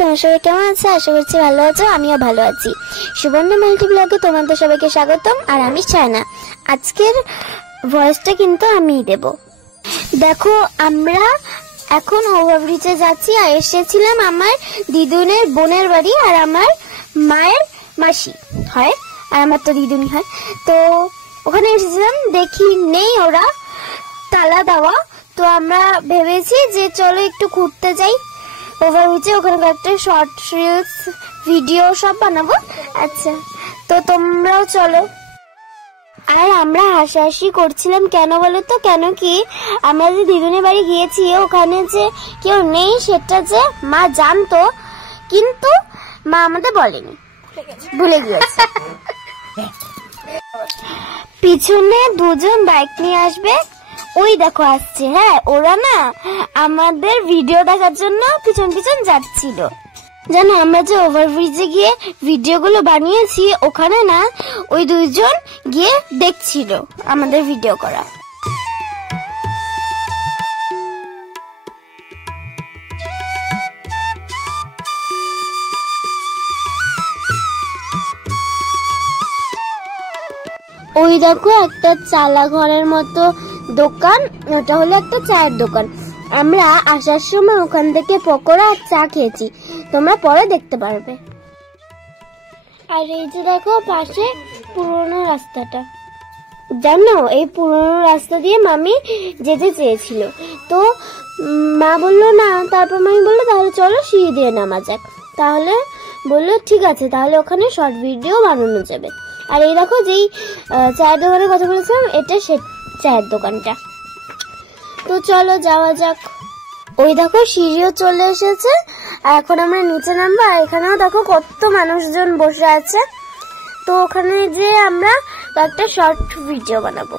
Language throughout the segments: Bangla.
তোমার সবাই কেমন আছে? আশা করছি ভালো আছো, আমিও ভালো আছি। সুবর্ণ মাল্টি ব্লগে তোমাদের সবাইকে স্বাগতম। আর আমি চায়না, আজকের ভয়েসটা কিন্তু আমিই দেব। দেখো, আমরা এখন ওভারব্রিজে যাচ্ছি আর এসেছিলাম আমার দিদুনের বোনের বাড়ি, আর আমার মায়ের মাসি হয়, আর আমার তো দিদুনি হয়। তো ওখানে এসেছিলাম, দেখি নেই ওরা, তালা দেওয়া। তো আমরা ভেবেছি যে চলো একটু ঘুরতে যাই ওভারব্রিজে, ওখানে একটা শর্ট রিলস ভিডিও সব বানাবো। আচ্ছা, তো তোমরাও চলো। আর আমরা হাসাহাসি করছিলাম কেন বলো তো, কেন কি আমরা যে দিদুনের বাড়ি গিয়েছি ওখানে যে কেউ নেই সেটা যে মা জানতো, কিন্তু মা আমাদের বলেনি, ভুলে গিয়েছে। পিছনে দুজন বাইক নিয়ে আসবে, ওই দেখো আসছে। হ্যাঁ, ওরা না আমাদের ভিডিও দেখার জন্য পিছন পিছন যাচ্ছিল। জানো, আমরা যে ওভারব্রিজে গিয়ে ভিডিওগুলো বানিয়েছি, ওখানে না ওই দুইজন গিয়ে দেখছিল আমাদের ভিডিও করা। ওই দেখো একটা চালা ঘরের মতো দোকান, ওটা হলো একটা চায়ের দোকান। আমরা আসার সময় ওখান থেকে পকোড়া আর চা খেয়েছি, তোমরা পরে দেখতে পারবে। আর এই যে দেখো পাশে পুরোনো রাস্তাটা, জানো এই পুরোনো রাস্তা দিয়ে মামি যেতে চেয়েছিল, তো মা বললো না। তারপর মামি বললো তাহলে চলো সিঁড়ি দিয়ে নামা যাক। তাহলে বললো ঠিক আছে, তাহলে ওখানে শর্ট ভিডিও বানানো যাবে। আর এই দেখো যেই চায়ের দোকানের কথা বলেছিলাম, এটা সে চায়ের দোকানটা। তো চলো যাওয়া যাক। ওই দেখো সিঁড়িও চলে এসেছে, আর এখন আমরা নিচে নামবো। আর এখানেও দেখো কত মানুষজন বসে আছে, তো ওখানে যে আমরা একটা শর্ট ভিডিও বানাবো।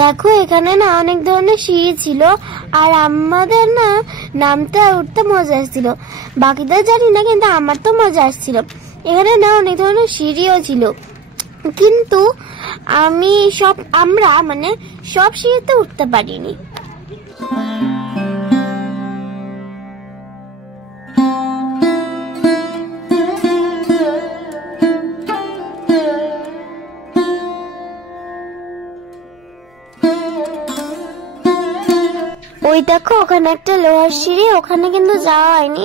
দেখো এখানে না অনেক ধরনের সিঁড়ি ছিল, আর আমাদের না নামতে আর উঠতে মজা আসছিল। বাকিদের জানি না, কিন্তু আমার তো মজা আসছিল। এখানে না অনেক ধরনের সিঁড়িও ছিল, কিন্তু আমরা মানে সব সিঁড়িতে উঠতে পারিনি। ওই দেখো ওখানে একটা লোহার সিঁড়ি, ওখানে কিন্তু যাওয়া হয়নি,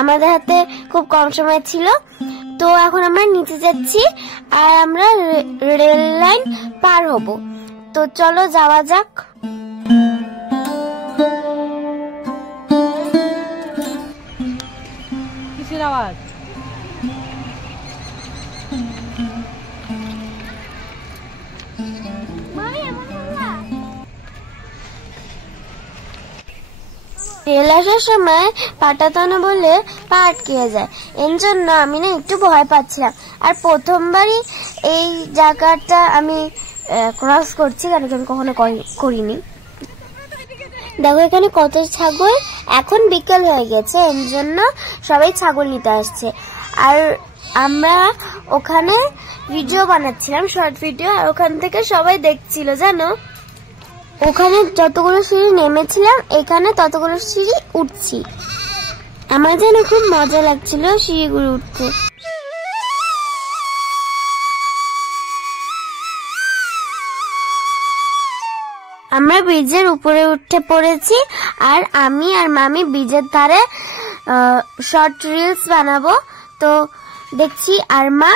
আমাদের হাতে খুব কম সময় ছিল। তো এখন আমরা নিচে যাচ্ছি, আর আমরা রেল লাইন পার হব। তো চলো যাওয়া যাক। কিসের আওয়াজ? রেল আসার সময় পাটাতো না বলে পা আটকে যায়, এর জন্য আমি না একটু ভয় পাচ্ছিলাম। আর প্রথমবারই এই জায়গাটা আমি ক্রস করছি, কারণ আমি কখনো করিনি। দেখো এখানে কত ছাগল, এখন বিকেল হয়ে গেছে, এর জন্য সবাই ছাগল নিতে আসছে। আর আমরা ওখানে ভিডিও বানাচ্ছিলাম, শর্ট ভিডিও, আর ওখান থেকে সবাই দেখছিল। জানো, ওখানে যতগুলো সিঁড়ি নেমেছিলাম, এখানে ততগুলো সিঁড়ি উঠছি। আমার যেন খুব মজা লাগছিল সিঁড়িগুলো উঠতে। আমরা ব্রিজের উপরে উঠে পড়েছি, আর আমি আর মামি ব্রিজের ধারে শর্ট রিলস বানাবো। তো দেখছি, আর মা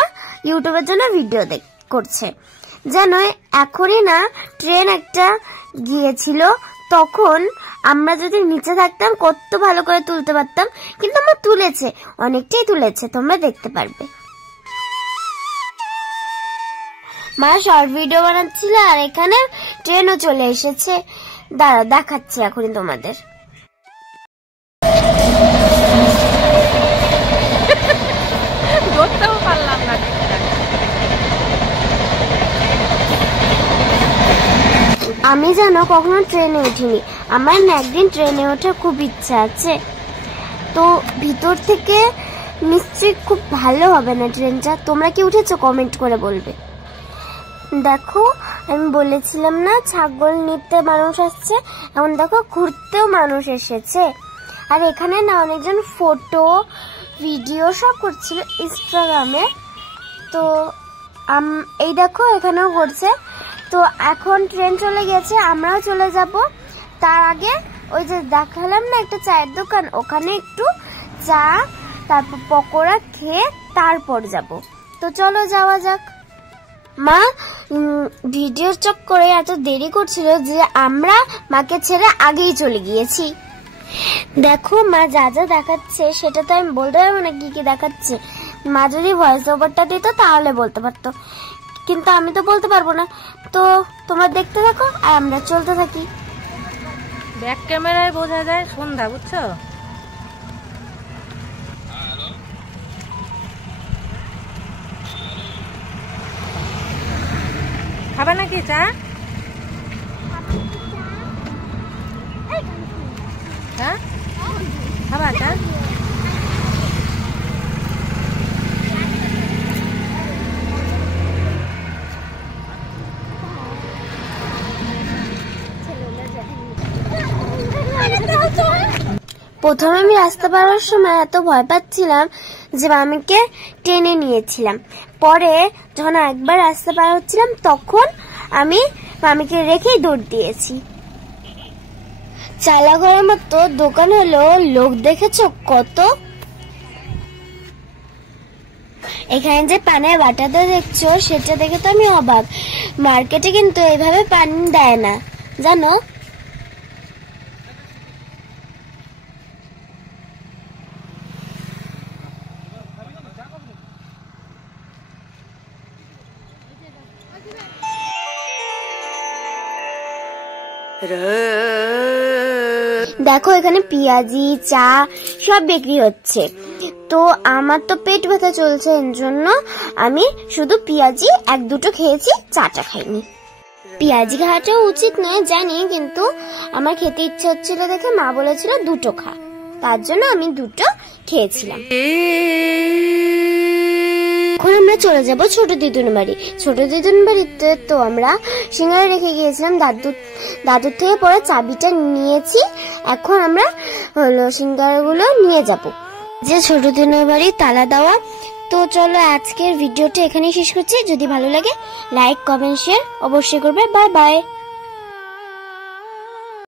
ইউটিউবের জন্য ভিডিও করছে। জানো, এখনই না ট্রেন একটা গিয়েছিল, তখন আমরা যদি নিচে থাকতাম কত ভালো করে তুলতে পারতাম, কিন্তু আমার তুলেছে, অনেকটাই তুলেছে, তোমরা দেখতে পারবে। মা শর্ট ভিডিও বানাচ্ছিল, আর এখানে ট্রেনও চলে এসেছে। দাঁড়া, দেখাচ্ছি এখনই তোমাদের। ধরতেও পারলাম না। আমি জানো কখনো ট্রেনে উঠিনি, আমার না একদিন ট্রেনে ওঠার খুব ইচ্ছা আছে। তো ভিতর থেকে নিশ্চয়ই খুব ভালো হবে না ট্রেনটা। তোমরা কি উঠেছো কমেন্ট করে বলবে। দেখো আমি বলেছিলাম না ছাগল নিতে মানুষ আসছে, এখন দেখো ঘুরতেও মানুষ এসেছে। আর এখানে না অনেকজন ফটো ভিডিও সব করছিল ইনস্টাগ্রামে। তো এই দেখো এখানেও করছে। তো এখন ট্রেন চলে গেছে, আমরাও চলে যাব। তার আগে ওই যে দেখালাম না একটা চায়ের দোকান, ওখানে একটু চা তারপর পকোড়া খেয়ে তারপর যাব। তো চলো যাওয়া যাক। মা ভিডিও চক করে এত দেরি করছিল যে আমরা মাকে ছেড়ে আগেই চলে গিয়েছি। দেখো মা যা যা দেখাচ্ছে সেটা তো আমি বলতে পারবো না কি কি দেখাচ্ছে। মা যদি ভয়েস ওভারটা দিত তাহলে বলতে পারতো, কিন্তু আমি তো বলতে পারবো না। তো তোমরা দেখতে থাকো আর আমরা চলতে থাকি। ব্যাক ক্যামেরায় বোঝা যায় সন্ধ্যা, বুঝছো? খাবে নাকি চা? হ্যাঁ খাবা চা? প্রথমে আমি রাস্তা পারার সময় এত ভয় পাচ্ছিলাম যে মামিকে টেনে নিয়েছিলাম। পরে যখন একবার রাস্তা পার হচ্ছিলাম তখন আমি মামিকে রেখেই দৌড় দিয়েছি। চালা ঘরের মতো দোকান হলো, লোক দেখেছো কত। এখানে যে পানের বাটাটা দেখছো সেটা দেখে তো আমি অবাক। মার্কেটে কিন্তু এইভাবে পানি দেয় না জানো। দেখো এখানে পেঁয়াজি চা সব বিক্রি হচ্ছে। তো আমার তো পেট ব্যথা চলছে, এর জন্য আমি শুধু পেঁয়াজি এক দুটো খেয়েছি, চাটা খাইনি। পেঁয়াজি খাওয়াটা উচিত নয় জানি, কিন্তু আমার খেতে ইচ্ছে হচ্ছিল দেখে মা বলেছিল দুটো খা, তার জন্য আমি দুটো খেয়েছিলাম। এখন আমরা চলে যাব ছোট দিদুন বাড়ি। ছোট দিদুন বাড়িতে তো আমরা সিঙ্গারা রেখে গিয়েছিলাম, দাদুর থেকে পরে চাবিটা নিয়েছি। এখন আমরা হলো সিঙ্গারাগুলো নিয়ে যাব, যে ছোট দিদুন বাড়ি তালা দেওয়া। তো চলো আজকের ভিডিওটা এখানেই শেষ করছি। যদি ভালো লাগে লাইক কমেন্ট শেয়ার অবশ্যই করবে। Bye bye.